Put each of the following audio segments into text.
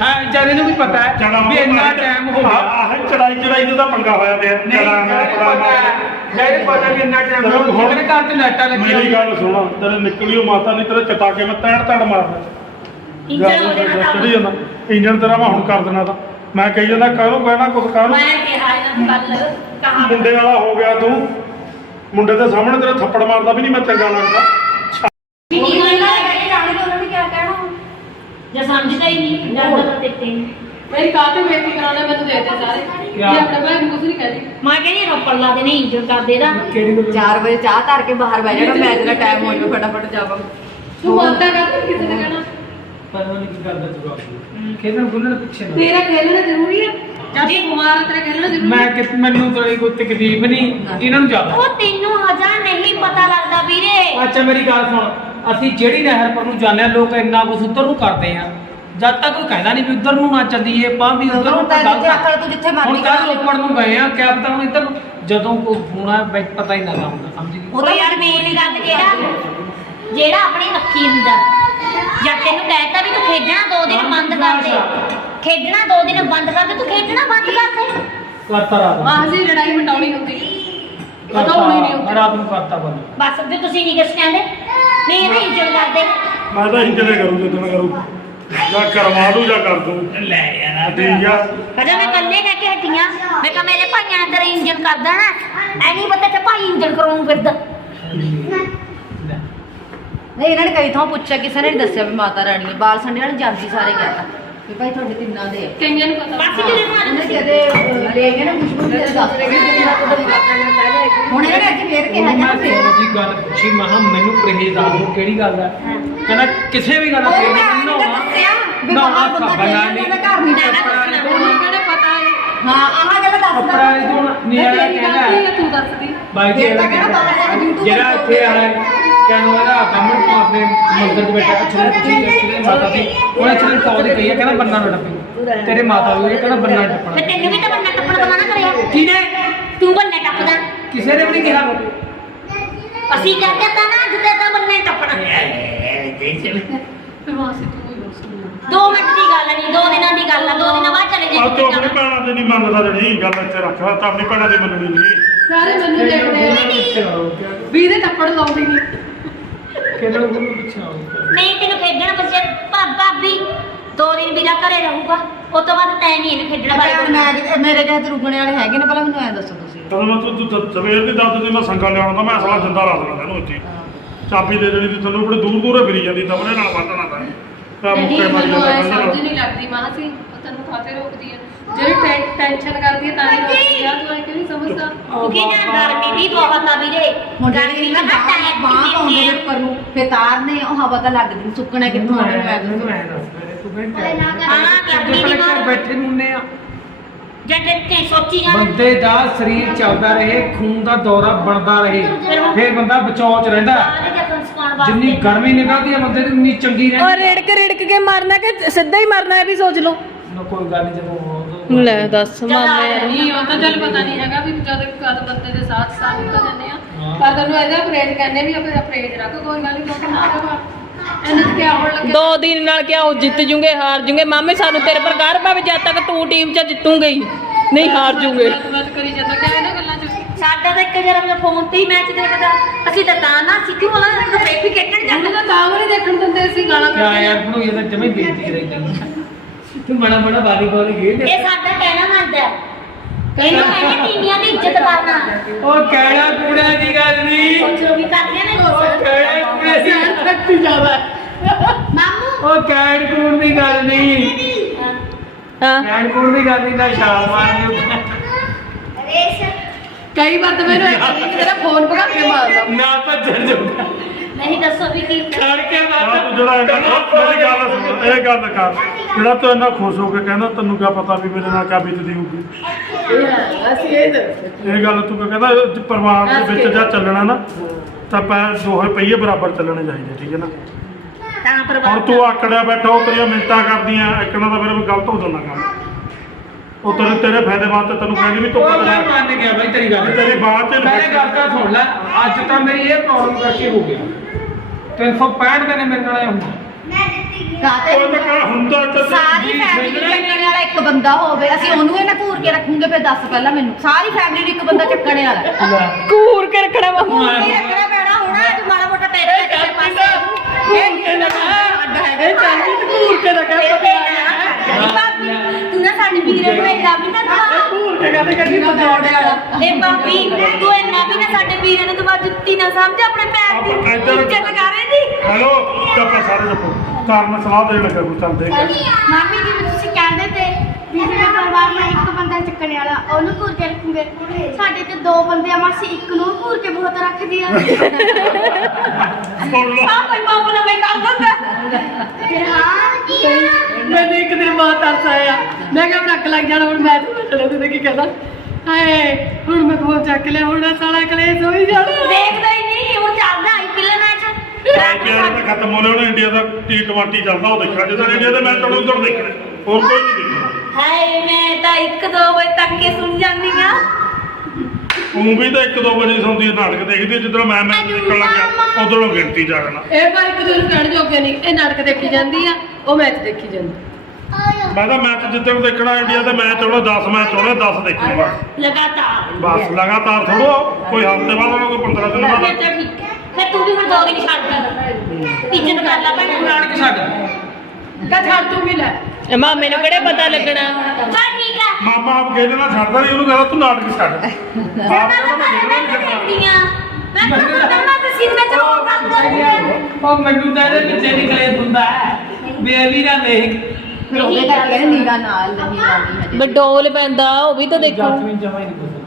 ਹਾਂ ਜਦ ਇਹਨੂੰ ਵੀ ਪਤਾ ਹੈ ਵੀ ਇੰਨਾ ਟਾਈਮ ਹੋ ਗਿਆ। ਆਹ ਚੜਾਈ ਚੜਾਈ ਦਾ ਪੰਗਾ ਹੋਇਆ ਪਿਆ। ਚੜਾ ਮੈਂ ਪਤਾ ਹੈ ਜਦ ਪਤਾ ਵੀ ਇੰਨਾ ਟਾਈਮ ਹੋ ਗਿਆ। ਮੇਰੇ ਘਰ ਤੇ ਲਾਈਟਾਂ ਲੱਗੀਆਂ ਮੇਰੀ ਗੱਲ ਸੁਣ ਤੇਰੇ ਨਿਕਲਿਓ ਮਾਤਾ ਨਹੀਂ ਤੇਰੇ ਚਟਾ ਕੇ ਮੈਂ ਤੈਣ ਤੜ ਮਾਰਨਾ ਇੰਜਣ ਹੋ ਜਾਣਾ ਚੜੀ ਜਾਂਦਾ। ਇੰਜਣ ਤੇਰਾ ਮੈਂ ਹੁਣ ਕਰ ਦੇਣਾ ਤਾਂ। ਮੈਂ ਕਹੀ ਜਾਂਦਾ ਕਾਹਨੂੰ ਕਹਿਣਾ ਕੁਛ ਕਾਹਨੂੰ? ਮੈਂ ਕਿਹਾ ਇਹਨਾਂ ਨੂੰ ਕੱਲ ਕਹਾ। ਮੁੰਡੇ ਵਾਲਾ ਹੋ ਗਿਆ ਤੂੰ। ਮੁੰਡੇ ਦੇ ਸਾਹਮਣੇ ਤੇਰੇ ਥੱਪੜ ਮਾਰਦਾ ਵੀ ਨਹੀਂ ਮੈਂ ਚੰਗਾ ਲੱਗਦਾ ਵੀ ਕੀ ਕਹਿੰਦਾ ਹੈ ਜਾਣੇ ਉਹਨਾਂ ਨੇ ਕੀ ਕਹਿਣਾ ਜੇ ਸਮਝਦਾ ਹੀ ਨਹੀਂ ਜਾਂਦਾ ਤਾਂ ਦਿੱਤੇ ਨਹੀਂ ਮੇਰੀ ਕਾਹਤੇ ਬੇਇੱਜ਼ਤੀ ਕਰਾਉਣਾ ਮੈਨੂੰ ਦੇ ਦੇ ਸਾਰੇ। ਇਹ ਆਪਣੇ ਭਾਈ ਨੂੰ ਕੁਝ ਨਹੀਂ ਕਹਿੰਦੀ ਮੈਂ ਕਹਿੰਦੀ ਰੋਪੜ ਲਾ ਦੇ ਨਹੀਂ ਇੰਜਣ ਕਰ ਦੇ। ਦਾ ਕਿਹੜੀ ਗੱਲ? 4 ਵਜੇ ਚਾਹ ਧਰ ਕੇ ਬਾਹਰ ਬਹਿ ਜਾਣਾ ਮੈਚ ਦਾ ਟਾਈਮ ਹੋ ਜਾਊ ਫਟਾਫਟ ਜਾਵਾਂ। ਤੂੰ ਮੰਨਦਾ ਕਰ ਕਿਸੇ ਨੇ ਕਹਿਣਾ। ਪਰ ਉਹਨੇ ਕੀ ਕਰਦਾ ਜਵਾਬ ਖੇਡਣ ਖੁੱਲਣ ਪਿੱਛੇ ਨਾ। ਤੇਰਾ ਖੇਲਣਾ ਜ਼ਰੂਰੀ ਹੈ ਜਦ ਤੂੰ ਬਿਮਾਰ ਤੇਰਾ ਖੇਲਣਾ ਜ਼ਰੂਰੀ ਮੈਂ ਹੈ ਕਿ ਮੈਨੂੰ ਤਾਂ ਕੋਈ ਤਕਲੀਫ ਨਹੀਂ ਇਹਨਾਂ ਨੂੰ ਜ਼ਿਆਦਾ। ਉਹ ਤੈਨੂੰ ਹਜਾ ਨਹੀਂ ਪਤਾ ਲੱਗਦਾ ਵੀਰੇ। ਅੱਛਾ ਮੇਰੀ ਗੱਲ ਸੁਣ। ਅਸੀਂ ਜਿਹੜੀ ਨਹਿਰ ਪਰ ਨੂੰ ਜਾਂਦੇ ਹਾਂ ਲੋਕ ਇੰਨਾ ਕੁਝ ਉੱਧਰ ਨੂੰ ਕਰਦੇ ਆ ਜਦ ਤੱਕ ਕੋਈ ਕਹਿੰਦਾ ਨਹੀਂ ਵੀ ਉੱਧਰ ਨੂੰ ਨਾ ਚੱਲੀਏ ਪਾ ਵੀ ਉੱਧਰ ਨੂੰ ਤਾਂ ਤਾਂ ਜਿੱਥੇ। ਆਖਰ ਤੂੰ ਜਿੱਥੇ ਹੁਣ ਮਰਜ਼ੀ ਕੱਲ। ਰੋਪੜ ਨੂੰ ਗਏ ਆ ਪਤਾ ਹੁਣ ਇੱਧਰ ਨੂੰ ਜਦੋਂ ਕੋਈ ਹੋਣਾ ਵਿੱਚ ਪਤਾ ਹੀ ਨਾ ਹੁੰਦਾ ਸਮਝ ਗਈ ਉਹ ਯਾਰ ਮੇਨ ਗੱਲ ਕਿਹੜਾ? ਜਿਹੜਾ ਆਪਣੀ ਅੱਖੀ ਹੁੰਦਾ। ਜਾਂ ਤੈਨੂੰ ਕਹਿਤਾ ਵੀ ਤੂੰ ਖੇਡਣਾ ਦੋ ਦਿਨ ਬੰਦ ਕਰ ਦੇ। ਖੇਡਣਾ ਦੋ ਦਿਨ ਬੰਦ ਕਰ ਦੇ ਤੂੰ ਖੇਡਣਾ ਬੰਦ ਕਰ ਦੇ। ਕਰਤਾ ਰਾਤ ਨੂੰ। ਆਹ ਜੀ ਲੜਾਈ ਮਟਾਉਣੀ ਹੁੰਦੀ। ਕਰਤਾ ਮਟਾਉਣੀ ਨਹੀਂ ਹੁੰਦੀ। ਰਾਤ ਨੂੰ ਕਰਤਾ ਬੰਦ। ਬਸ ਵੀ ਤੁਸੀਂ ਨਹੀਂ ਕਿਸ ਕਹਿੰਦੇ ਨਹੀਂ ਇਹ ਇੰਜਣ ਕਰਦੇ। ਮੈਂ ਤਾਂ ਇੰਜਣੇ ਕਰੂ ਜਿੱਦਣ ਕਰੂ। ਜਾਂ ਕਰਵਾ ਦੂ ਜਾਂ ਕਰ ਦੂ ਲੈ ਯਾਰ। ਠੀਕ ਆ। ਕਦੇ ਮੈਂ ਕੱਲੇ ਕਹਿ ਕੇ ਹਟੀਆਂ ਮੈਂ ਕਿਹਾ ਮੇਰੇ ਭਾਈਆਂ ਨੇ ਤੇਰਾ ਇੰਜਣ ਕਰ ਦੇਣਾ। ਐ ਨਹੀਂ ਪਤਾ ਤੇ ਭਾਈ ਇੰਜਣ ਕਰਾਉਣ ਫਿਰਦਾ। ਨਹੀਂ ਇਹਨਾਂ ਨੇ ਕਈ ਥਾਂ ਪੁੱਛਿਆ ਕਿਸੇ ਨੇ ਨਹੀਂ ਦੱਸਿਆ ਵੀ ਮਾਤਾ ਰਾਣੀ। ਬਾਲ ਸੰਡੇ ਨਾਲ ਜਾਂਦੀ ਸਾਰੇ ਕਹਿੰਦਾ ਵੀ। ਭਾਈ ਤੁਹਾਡੇ ਤਿੰਨਾਂ ਦੇ ਕਈਆਂ ਨੂੰ ਪਤਾ। ਬਸ ਜਿਹੜੇ ਨਾਲ ਕਦੇ ਲੈ ਗਏ ਨਾ ਖੁਸ਼ਬੂ ਨੂੰ ਕਦੇ ਦੱਸ ਰਹੇ ਹੁਣ ਇਹਨਾਂ ਨੇ ਅੱਜ ਫੇਰ ਕਿਹਾ ਮੈਂ ਨਾ ਤੇਰੀ ਜੀ ਗੱਲ ਪੁੱਛੀ ਮੈਂ ਕਿਹਾ ਮੈਨੂੰ ਪਰਹੇਜ਼ ਦੱਸ ਦਿਓ ਕਿਹੜੀ ਗੱਲ ਹੈ? ਕਹਿੰਦਾ ਕਿਸੇ ਵੀ ਗੱਲ ਤੇ ਆਪ ਨਹਾਉਣਾ ਨਹਾਉਣਾ ਖਾਣਾ ਨਹੀਂ ਤਾਂ ਘਰ ਨਹੀਂ ਨਾ, ਨਾ, ਕਿਹੜਾ ਪਤਾ ਹੈ ਹਾਂ ਆਹ ਗੱਲ ਦੱਸਦਾ ਕੱਪੜਾ ਤੋਂ ਇਹ ਨਿਆਰਾ ਤੇਰੀ ਕਹਿੰਦਾ ਤੂੰ ਦੱਸਦੀ ਬਾਈ ਜੀ ਤਾਂ ਕਹਿੰਦਾ ਜਿਹੜਾ ਇੱਥੇ ਆਇਆ ਕਹਿੰਦਾ ਇਹਦਾ ਕਮਰ ਤੋਂ ਆਪਣੇ ਮੰਦਰ ਚ ਬੈਠਾ ਅੱਛਾ ਤੁਸੀਂ ਮਾਤਾ ਦੀ ਉਹਨੇ ਅੱਛੇ ਕੌਲ ਕਹੀ ਹੈ ਕਹਿੰਦਾ ਬੰਨਾ ਨਾ ਟੱਪੀ। ਤੇਰੇ ਮਾਤਾ ਵੀ ਕਹਿੰਦਾ ਬੰਨਾ ਟੱਪਣਾ। ਤੈਨੂੰ ਵੀ ਤਾਂ ਬੰਨਾ ਟੱਪਣ ਦਾ ਮਨਾ ਕਰਿਆ। ਕਿਹਨੇ? ਤੂੰ ਬੰਨਾ ਟੱਪਦਾ। ਕਿਸੇ ਨੇ ਵੀ ਨਹੀਂ ਕਿਹਾ। ਅਸੀਂ ਕਹਿੰਦੇ ਤਾਂ ਨਾ ਜਿੱਦੇ ਤਾਂ ਬੰਨੇ ਟੱਪਣਾ ਫਿਰ ਵਾਸੀ ਤੂੰ ਹੀ ਬੋਲ ਦੋ ਮਿੰਟ ਦੀ ਗੱਲ ਨਹੀਂ ਦੋ ਦਿਨਾਂ ਦੀ ਗੱਲ ਆ ਦੋ ਦਿਨਾਂ ਬਾਅਦ ਚਲੇ ਆ ਤੂੰ ਆਪਣੀ ਜਾਈਂ ਭੈਣਾਂ ਦੇ ਨਹੀਂ ਮੰਨਦਾ ਜਣੀ ਗੱਲ ਇੱਥੇ ਰੱਖ ਤਾਂ ਆਪਣੀ ਭੈਣਾਂ ਦੀ ਮੰਨਣੀ ਨਹੀਂ। ਸਾਰੇ ਮੈਨੂੰ ਦੇਖਦੇ ਆ। ਵੀ ਇਹਦੇ ਟੱਪੜ ਲਾਉਂਦੀ ਨਹੀਂ। ਕਿਹਨਾਂ ਨੂੰ ਪੁੱਛਣਾ ਨਹੀਂ ਤੈਨੂੰ ਖੇਡਣਾ ਬੱਚੇ ਭਾਬੀ ਦੋ ਦਿਨ ਵੀਰਾ ਘਰੇ ਰਹੂਗਾ ਉਸ ਤੋਂ ਬਾਅਦ ਤੈਂ ਨਹੀਂ ਇਹਨੂੰ ਖੇਡਣਾ ਮੈਂ ਬਾਰੇ ਮੇਰੇ ਕਹੇ ਤੇ ਰੁਕਣੇ ਵਾਲੇ ਹੈਗੇ ਨੇ ਪਹਿਲਾਂ ਮੈਨੂੰ ਐ ਦੱਸੋ ਤੁਸੀਂ ਤਦੋਂ ਮੈਂ ਤੂੰ ਤੂੰ ਸਵੇਰ ਦੀ ਦੱਸ ਦਿੰਦੀ ਮੈਂ ਸੰਗਾ ਲਿਆਉਣਾ ਤਾਂ ਮੈਂ ਅਸਲਾ ਜਿੰਦਾ ਲਾ ਦੇਣਾ ਤੈਨੂੰ ਇੱਥੇ ਚਾਬੀ ਦੇ ਦੇਣੀ ਤੇ ਤੈਨੂੰ ਬੜੇ ਦੂਰ ਦੂਰੇ ਫਿਰੀ ਜਾਂਦੀ ਤਾਂ ਉਹਨੇ ਨਾਲ ਵੱਢਣਾ ਤਾਂ ਤਾਂ ਮੁੱਕੇ ਮਾਰੀ ਮੈਨੂੰ ਜਾਂਦਾ ਕੰਧ ਸਮਝ ਨਹੀਂ ਲੱਗਦੀ ਮਾਂ ਸੀ ਉਹ ਤੈਨੂੰ ਖਾਤੇ ਰੋਕਦੀ ਹੈ। ਜਿਹੜੀ ਟੈਨਸ਼ਨ ਕਰਦੀ ਹੈ ਤਾਂ ਹੀ ਰੋਕਦੀ ਆ ਤੂੰ ਐ ਕਿਉਂ ਨਹੀਂ ਸਮਝਦਾ? ਕਿਉਂਕਿ ਨਾ ਗਰਮੀ ਵੀ ਬਹੁਤ ਆ ਵੀਰੇ। ਗਰਮੀ ਨਾ ਨਾ ਟਾਇਰ ਬਾਹ ਪਾਉਂਦੇ ਨੇ ਉੱਪਰ ਨੂੰ ਫੇ ਤਾਰ ਨੇ ਉਹ ਹਵਾ ਤਾਂ ਲੱਗਦੀ ਸੁੱਕਣਾ ਕਿੱਥੋਂ ਦੱਸੋ ਮੈਂ ਦੱਸ। ਹਾਂ ਗਰਮੀ ਦੀ ਬੈਠੇ ਨੂੰ ਹੁੰਦੇ ਆ। ਜਦ ਤੇ ਸੋਚੀ ਜਾ ਬੰਦੇ ਦਾ ਸਰੀਰ ਚੱਲਦਾ ਰਹੇ ਖੂਨ ਦਾ ਦੌਰਾ ਬਣਦਾ ਰਹੇ ਫਿਰ ਬੰਦਾ ਬਚਾਅ ਚ ਰਹਿੰਦਾ। ਬਾਅਦ ਜਦ ਸਕਾਉਣ ਵਾਸਤੇ। ਜਿੰਨੀ ਗਰਮੀ ਨਿਕਲਦੀ ਹੈ ਬੰਦੇ ਦੀ ਉਨੀ ਚੰਗੀ ਔਰ ਰਹਿੰਦੀ ਰਿੜਕ ਰਿੜਕ ਕੇ ਮਰਨਾ ਕਿ ਸਿੱਧਾ ਹੀ ਮਰਨਾ ਹੈ ਵੀ ਸੋਚ ਲਓ। ਨਾ ਕੋਈ ਗੱਲ ਨਹੀਂ ਜਦੋਂ ਉਹ- ਲੈ ਦੱਸ ਮਾਮਾ ਨਹੀਂ ਉਹ ਤਾਂ ਚੱਲ ਪਤਾ ਨਹੀਂ ਹੈਗਾ ਵੀ ਜਦ ਕਦ ਬੰਦੇ ਦੇ ਸਾਥ ਸਾਥ ਨਿਕਲ ਜਾਂਦੇ ਆ। ਪਰ ਤੈਨੂੰ ਇਹਦਾ ਪ੍ਰੇਜ ਕਹਿੰਦੇ ਵੀ ਆਪਣਾ ਪ੍ਰੇਜ ਰੱਖ ਕੋਈ ਗੱਲ ਨਹੀਂ ਕਿਉਂਕਿ ਮਾਰੇਗਾ ਇਹਨਾਂ ਚ ਕਿਆ ਹੋਣ ਲੱਗੇ? ਦੋ ਦਿਨ ਨਾਲ ਕਿਆ ਉਹ ਜਿੱਤ ਜੂਗੇ ਹਾਰ ਜੂਗੇ? ਮਾਮੇ ਸਾਨੂੰ ਤੇਰੇ ਪਰ ਗਰ ਭਾਵੇਂ ਜਦ ਤੱਕ ਤੂੰ ਟੀਮ 'ਚ ਜਿੱਤੂਗੇ ਹੀ। ਨਹੀਂ ਹਾਰ ਜੂਗੇ। ਗੱਲਬਾਤ ਕਰੀ ਜਾਂਦਾ ਕਿਆ ਇਹਨਾਂ ਗੱਲਾਂ ਚ? ਸਾਡਾ ਤਾਂ ਇੱਕ ਜਰਾ ਮੈਂ ਫੋਨ ਤੇ ਹੀ ਮੈਚ ਦੇਖਦਾ। ਅਸੀਂ ਤਾਂ ਤਾਂ ਨਾ ਸਿੱਧੂ ਵਾਲਾ ਇੱਕ ਬੇਬੀ ਖੇਡਣ ਜਾਂਦੇ। ਜਾਂਦਾ ਤਾਂ ਤਾਂ ਵੀ ਨਹੀਂ ਦੇਖਣ ਦਿੰਦੇ ਅਸੀਂ ਗਾਲਾਂ ਕਿਆ ਕੱਢਦੇ ਯਾਰ ਇਹ ਤਾਂ ਜਮੇ ਬੇਇੱਜ਼ਤੀ ਕਰਾਈ ਜਾਂਦੀ। ਤੂੰ ਬੜਾ ਬੜਾ ਵਾਲੀਬਾਲ ਖੇਡ। ਇਹ ਸਾਡਾ ਕਹਿਣਾ ਮੰਨਦਾ। ਹੈ ਇਹਨੂੰ ਕਹਿੰਦੇ ਟੀਵੀਆਂ ਦੀ ਇੱਜ਼ਤ ਕਰਨਾ? ਉਹ ਕਹਿਣਾ ਕੂੜਿਆਂ ਦੀ ਗੱਲ ਨਹੀਂ। ਸੋਚੋ ਵੀ ਕਰਦੀਆਂ ਨੇ ਉਹ ਕਹਿਣਾ ਕੂੜਿਆਂ ਦੀ ਫੈਕਟਰੀ ਜ਼ਿਆਦਾ। ਮਾਮੂ। ਉਹ ਕਹਿਣ ਕੂੜ ਦੀ ਗੱਲ ਨਹੀਂ। ਹਾਂ। ਕਹਿਣ ਕੂੜ ਦੀ ਗੱਲ ਨਹੀਂ ਨਾ ਛਾਲ ਮਾਰਨੀ ਕਈ ਵਾਰ ਤਾਂ ਮੈਨੂੰ ਐਕਚੁਅਲੀ ਤੇਰਾ ਫੋਨ ਭਗਾ ਕੇ ਮਾਰਦਾ। ਨਾ ਭੱਜਣ ਜੋਗਾ। ਨਹੀਂ ਦੱਸੋ ਵੀ ਕੀ ਖੜ ਕੇ ਆਹ ਮਾਰ ਤੂੰ ਜਿਹੜਾ ਇੰਨਾ ਮੇਰੀ ਗੱਲ ਸੁਣ ਇਹ ਗੱਲ ਕਰ। ਜਿਹੜਾ ਤੂੰ ਇੰਨਾ ਖੁਸ਼ ਹੋ ਕੇ ਕਹਿੰਦਾ ਤੈਨੂੰ ਕਿਆ ਪਤਾ ਵੀ ਮੇਰੇ ਨਾਲ ਕਿਆ ਬੀਤਦੀ ਹੋਊਗੀ? ਅਸੀਂ ਇਹ ਦੱਸ ਇਹ ਗੱਲ ਤੂੰ ਕਹਿੰਦਾ ਇਹ ਪਰਿਵਾਰ ਦੇ ਵਿੱਚ ਜਾਂ ਚੱਲਣਾ ਨਾ ਤਾਂ ਪੈ ਦੋਹੇ ਪਹੀਏ ਬਰਾਬਰ ਚੱਲਣੇ ਚਾਹੀਦੇ ਠੀਕ ਹੈ ਨਾ? ਤਾਂ ਹੁਣ ਪਰਵਾਹ ਤੂੰ ਆਕੜਿਆ ਬੈਠਾ ਉਹ ਤੇਰੀਆਂ ਮਿੰਟਾਂ ਕਰਦੀਆਂ ਇੱਕਣਾ ਤਾਂ ਫਿਰ ਗਲਤ ਹੋ ਜਾਂਦਾ ਕੰਮ। ਉਹ ਤੇਰੇ ਤੇਰੇ ਫਾਇਦੇ ਵਾਸਤੇ ਤੈਨੂੰ ਕਹਿੰਦੀ ਵੀ ਤੂੰ ਉਹ ਮੈਂ ਪਤਾ ਮੰਨ ਗਿਆ ਬਾਈ ਤੇਰੀ ਗੱਲ। ਤੇਰੀ ਬਾਤ ਚ ਪਹਿਲੇ ਗੱਲ ਤਾਂ ਸੁਣ ਲੈ ਅੱਜ ਤਾਂ ਮੇਰੀ ਇਹ ਪ੍ਰੋਬਲਮ ਕਰਕੇ ਹੋ ਗਿਆ 365 ਦਿਨ ਮੇਰੇ ਨਾਲ ਇਹ ਹੁੰਦਾ ਕਾਤੇ ਉਹ ਤਾਂ ਹੁੰਦਾ ਤੇ ਸਾਰੀ ਫੈਮਿਲੀ ਚੱਕਣ ਵਾਲਾ ਇੱਕ ਬੰਦਾ ਹੋਵੇ। ਅਸੀਂ ਉਹਨੂੰ ਇਹ ਨਾ ਘੂਰ ਕੇ ਰੱਖੂਗੇ ਫਿਰ ਦੱਸ ਪਹਿਲਾਂ ਮੈਨੂੰ। ਸਾਰੀ ਫੈਮਿਲੀ ਨੂੰ ਇੱਕ ਬੰਦਾ ਚੱਕਣ ਵਾਲਾ ਕੂਰ ਕੇ ਰੱਖਣਾ ਮੰਮਾ ਕੀ ਰੱਖਣਾ ਪੈਣਾ ਹੁਣ ਤੂੰ ਮਾੜਾ ਮੋਟਾ ਕੇ ਕਿਸੇ ਪਾਸੇ ਚਾਂਦੀ ਤੇ ਕੇ ਸਾਡੀ ਵੀਰੇ ਨੂੰ ਇੰਨਾ ਵੀ ਨਾ ਦਵਾ। ਕੇ ਕਹਿੰਦੇ ਕਹਿੰਦੀ ਵਾਲਾ ਇਹ ਬਾਪੀ ਤੂੰ ਇੰਨਾ ਵੀ ਨਾ ਸਾਡੇ ਵੀਰੇ ਨੂੰ ਦਵਾ ਜੁੱਤੀ ਨਾ ਸਮਝ ਆਪਣੇ ਪੈਰ ਦੀ ਇੱਧਰ- ਇੱਜ਼ਤ ਕਰੇ ਦੀ ਹੈਲੋ ਚੱਪਾ ਸਾਰੇ ਚੱਪੋ। ਕਾਰਨ ਸਲਾਹ ਦੇਣ ਲੱਗਾ ਕੋਈ ਚੱਲ ਦੇਖ। ਮਾਮੀ ਜੀ ਤੁਸੀਂ ਕਹਿੰਦੇ ਦੇ ਪਰਿਵਾਰ ਨਾਲ ਇੱਕ ਬੰਦਾ ਚੱਕਣ ਵਾਲਾ ਉਹਨੂੰ ਘੂਰ ਕੇ ਰੱਖੂਗੇ। ਸਾਡੇ ਤੇ ਦੋ ਬੰਦੇ ਆ ਮਾਸੀ ਇੱਕ ਨੂੰ ਘੂਰ ਕੇ ਬਹੁਤ ਰੱਖਦੀ ਆ। ਸੁਣ ਲਓ। ਆ ਕੋਈ ਬਾਪ ਨਾ ਮੈਂ ਕਰ ਦਿੰਦਾ। ਫਿਰ ਹਾਂ ਮੈਨੂੰ ਇੱਕ ਦਿਨ ਬਹੁਤ ਤਰਸ ਆਇਆ। ਮੈਂ ਕਿਹਾ ਹੁਣ ਅੱਗ ਲੱਗ ਜਾਣਾ ਹੁਣ ਮੈਂ ਤੇ ਚਲੇ ਤੇ ਕੀ ਕਹਿੰਦਾ ਹਾਏ ਹੁਣ ਮੈਂ ਫੋਨ ਚੱਕ ਲਿਆ ਹੁਣ ਮੈਂ ਸਾਲਾ ਕਲੇਸ਼ ਹੋਈ ਜਾਣਾ। ਦੇਖਦਾ ਹੀ ਨਹੀਂ ਉਹ ਚੱਲਦਾ ਆਈਪੀਐਲ ਮੈਚ ਆਈਪੀਐਲ ਤਾਂ ਖਤਮ ਹੋਣੇ ਉਹਨੇ ਇੰਡੀਆ ਦਾ ਟੀ20 ਚੱਲਦਾ ਉਹ ਦੇਖਣਾ ਜਦੋਂ ਇੰਡੀਆ ਦੇ ਮੈਚ ਉਧਰ ਦੇਖਣੇ। ਹੋਰ ਕੋਈ ਨਹੀਂ ਦੇਖਣਾ। ਹਾਏ ਮੈਂ ਤਾਂ 1-2 ਵਜੇ ਤੱਕ ਕੇ ਸੁਣ ਜਾਂਦੀ ਆ ਉਹ ਵੀ ਤਾਂ 1-2 ਵਜੇ ਸੌਂਦੀ ਹੈ, ਨਾਟਕ ਦੇਖਦੀ ਹੈ, ਜਦੋਂ ਮੈਂ ਮੈਚ ਦੇਖਣ ਲੱਗਿਆ ਉਧਰੋਂ ਗਿਣਤੀ ਜਾਗਣਾ ਇਹ ਪਰ ਇੱਕ ਨੂੰ ਕਹਿਣ ਜੋਗੇ ਨਹੀਂ ਇਹ ਨਾਟਕ ਦੇਖੀ ਜਾਂਦੀ ਆ ਉਹ ਮੈਚ ਦੇਖੀ ਜਾਂਦੀ। ਮੈਂ ਤਾਂ ਮੈਚ ਜਿੱਦਣ ਦੇਖਣਾ ਇੰਡੀਆ ਦੇ ਮੈਚ ਹੋਣਾ 10 ਮੈਚ ਹੋਣੇ 10 ਦੇਖੂਗਾ ਲਗਾਤਾਰ। ਬਸ ਲਗਾਤਾਰ ਥੋੜੋ ਕੋਈ ਹਫ਼ਤੇ ਬਾਅਦ ਹੋਣਾ ਕੋਈ 15 ਦਿਨ ਬਾਅਦ। ਤਾਂ ਠੀਕ ਹੈ ਫਿਰ ਤੂੰ ਵੀ ਹੁਣ ਦੋ ਦਿਨ ਛੱਡ। ਦੇ ਇੱਜ਼ਤ ਕਰ ਲੈ ਭੈਣ ਨਾਨਕ ਛੱਡ। ਕਾ ਛੱਡ ਤੂੰ ਵੀ ਲੈ। ਮਾਮੇ ਨੂੰ ਕਿਹੜੇ ਪਤਾ ਲੱਗਣਾ? ਚੱਲ ਠੀਕ ਹੈ ਮਾਮਾ ਆਪ ਕਹਿੰਦੇ ਨਾ ਛੱਡਦਾ ਨਹੀਂ ਉਹਨੂੰ ਕਹਿੰਦਾ ਤੂੰ ਨਾਟਕ ਛੱਡ। ਆਪ ਮੈਂ ਕਹਿੰਦਾ ਤਾਂ ਮੈਂ ਬੈਠ ਨਹੀਂ ਛੱਡਣਾ? ਆ। ਮੈਂ ਤਾਂ ਤਾਂ ਸਿਨੇਮੇ ਚ ਕਰਦੀ ਆ। ਉਹ ਮੈਨੂੰ ਤਾਂ ਇਹਦੇ ਪਿੱਛੇ ਨਿਕਲੇ ਹੁੰਦਾ। ਹੈ ਬੇਬੀ ਨਾ ਦੇਖ ਫਿਰ ਉਹਦੇ ਕਰਕੇ ਕਹਿੰਦੇ ਨੀਰਾ ਨਾਲ ਨਹੀਂ ਲਾਉਣੀ ਹਜੇ। ਬਡੋਲ ਪੈਂਦਾ ਉਹ ਵੀ ਤਾਂ ਦੇਖੋ। ਜਸਮੀਨ ਜਮਾ ਹੀ ਨਹੀਂ ਹੁੰਦਾ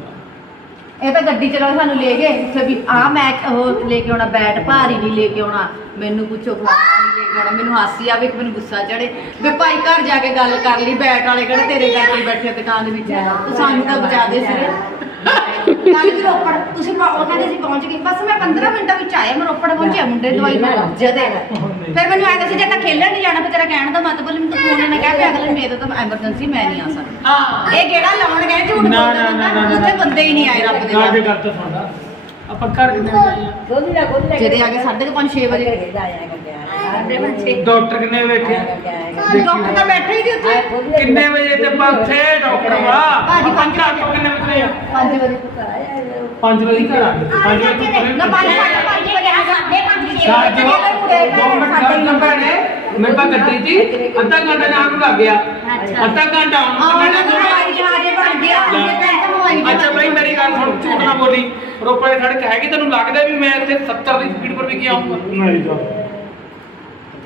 ਇਹ ਤਾਂ ਗੱਡੀ ਚਲਾ ਕੇ ਸਾਨੂੰ ਲੈ ਗਏ। ਉੱਥੇ ਵੀ ਆ ਮੈਂ ਉਹ ਲੈ ਕੇ ਆਉਣਾ, ਬੈਟ ਭਾਰੀ ਨਹੀਂ ਲੈ ਕੇ ਆਉਣਾ। ਮੈਨੂੰ ਪੁੱਛੋ ਫਲਾਣਾ ਨਹੀਂ ਲੈ ਕੇ ਆਉਣਾ। ਮੈਨੂੰ ਹਾਸੀ ਆਵੇ ਕਿ ਮੈਨੂੰ ਗੁੱਸਾ ਚੜੇ ਵੀ ਭਾਈ ਘਰ ਜਾ ਕੇ ਗੱਲ ਕਰ ਲਈ, ਬੈਟ ਵਾਲੇ ਕਿਹੜੇ ਤੇਰੇ ਕਰਕੇ ਬੈਠੇ ਦੁਕਾਨ ਦੇ ਵਿੱਚ? ਤੂੰ ਸਾਨੂੰ ਤਾਂ ਬਚਾ ਦੇ ਸਿਰੇ। ਕੱਲ ਵੀ ਰੋਪੜ ਤੁਸੀਂ ਪਹੁੰ- ਉਹਨਾਂ ਦੇ ਅਸੀਂ ਪਹੁੰਚ ਗਏ। ਬਸ ਮੈਂ 15 ਮਿੰਟਾਂ ਵਿੱਚ ਆਇਆ ਮੈਂ ਰੋਪੜ ਪਹੁੰਚਿਆ ਮੁੰਡੇ ਦਵਾਈ ਲੈਣ। ਜਦੇ। ਫਿਰ ਮੈਨੂੰ ਆਇਆ ਸੀ ਜੇ ਤਾਂ ਖੇਲਣ ਨਹੀਂ ਜਾਣਾ ਫਿਰ ਤੇਰਾ ਕਹਿਣ ਦਾ ਮਤਲਬ ਮੈਨੂੰ ਤਾਂ ਫੋਨ ਨੇ ਕਿਹਾ ਕਿ ਅਗਲੇ ਮੇਰੇ ਤੋਂ ਐਮਰਜੈਂਸੀ ਮੈਂ ਨਹੀਂ ਆ ਸਕਦਾ। ਹਾਂ। ਇਹ ਕਿਹੜਾ ਲਾਉਣ ਗਏ ਝੂਠ ਨਾ, ਬੋਲਦਾ ਨਾ, ਨਾ, ਨਾ, ਬੰਦਾ ਨਾ। ਉੱਥੇ ਬੰਦੇ ਹੀ ਨਹੀਂ ਆਏ ਰੱਬ ਦੇ ਨਾਲ। ਗੱਲ ਤਾਂ ਸੁਣਦਾ। ਆਪਾਂ ਘਰ ਕਿੰਨੇ ਵਜੇ ਆਏ ਜਿਹਦੇ ਆ ਕੇ 5:30 6 ਵਜੇ। ਡਾਕਟਰ ਕਿੰਨੇ ਬੈਠੇ ਆ? ਡਾਕਟਰ ਤਾਂ ਬੈਠੇ ਹੀ ਉੱਥੇ। ਕਿੰਨੇ ਵਜੇ ਤੇ ਆਪਾਂ ਉੱਥੇ ਡਾਕਟਰ ਵਾ ਭਾਜੀ, ਪੰਜ ਘਰ ਤੋਂ ਕਿੰਨੇ ਵਜੇ ਆ? 5 ਵਜੇ 5 ਵਜੇ ਘਰ ਆ ਗਏ। 5 ਵਜੇ ਤੋਂ ਨਾ ਪਰੇ 5 5 ਵਜੇ ਆ ਸਾਡੇ ਪੰਜ ਛੇ ਸਾਜ ਜੋ ਦੋ ਮਿੰਟ ਸਾਡ ਨੰਬਰ ਨੇ ਮੇਰੇ ਪਾ ਗੱਡੀ ਜੀ ਅੱਧਾ ਘੰਟਾ ਜਾਣ ਨੂੰ ਲੱਗ ਗਿਆ ਅੱਧਾ ਘੰਟਾ ਆਉਣ ਨੂੰ ਆਉਣ ਕਿੰਨਾ ਦਾ ਹਵਾਈ ਜਹਾਜ਼ ਬਣ ਗਿਆ ਉਹਦੇ ਟੈਂਟ ਹਵਾਈ ਜਹਾਜ਼ ਅੱਛਾ ਬਈ ਮੇਰੀ ਗੱਲ ਸੁਣ ਝੂਠ ਨਾ ਬੋਲੀ ਰੋਪੜੇ ਸੜਕ ਹੈਗੀ ਤੈਨੂੰ ਲੱਗਦਾ ਵੀ ਮੈਂ ਇੱਥੇ 70 ਦੀ ਸਪੀਡ ਪਰ ਵੀ ਕੀ ਆਉਂਗਾ ਨਹੀਂ ਜਾ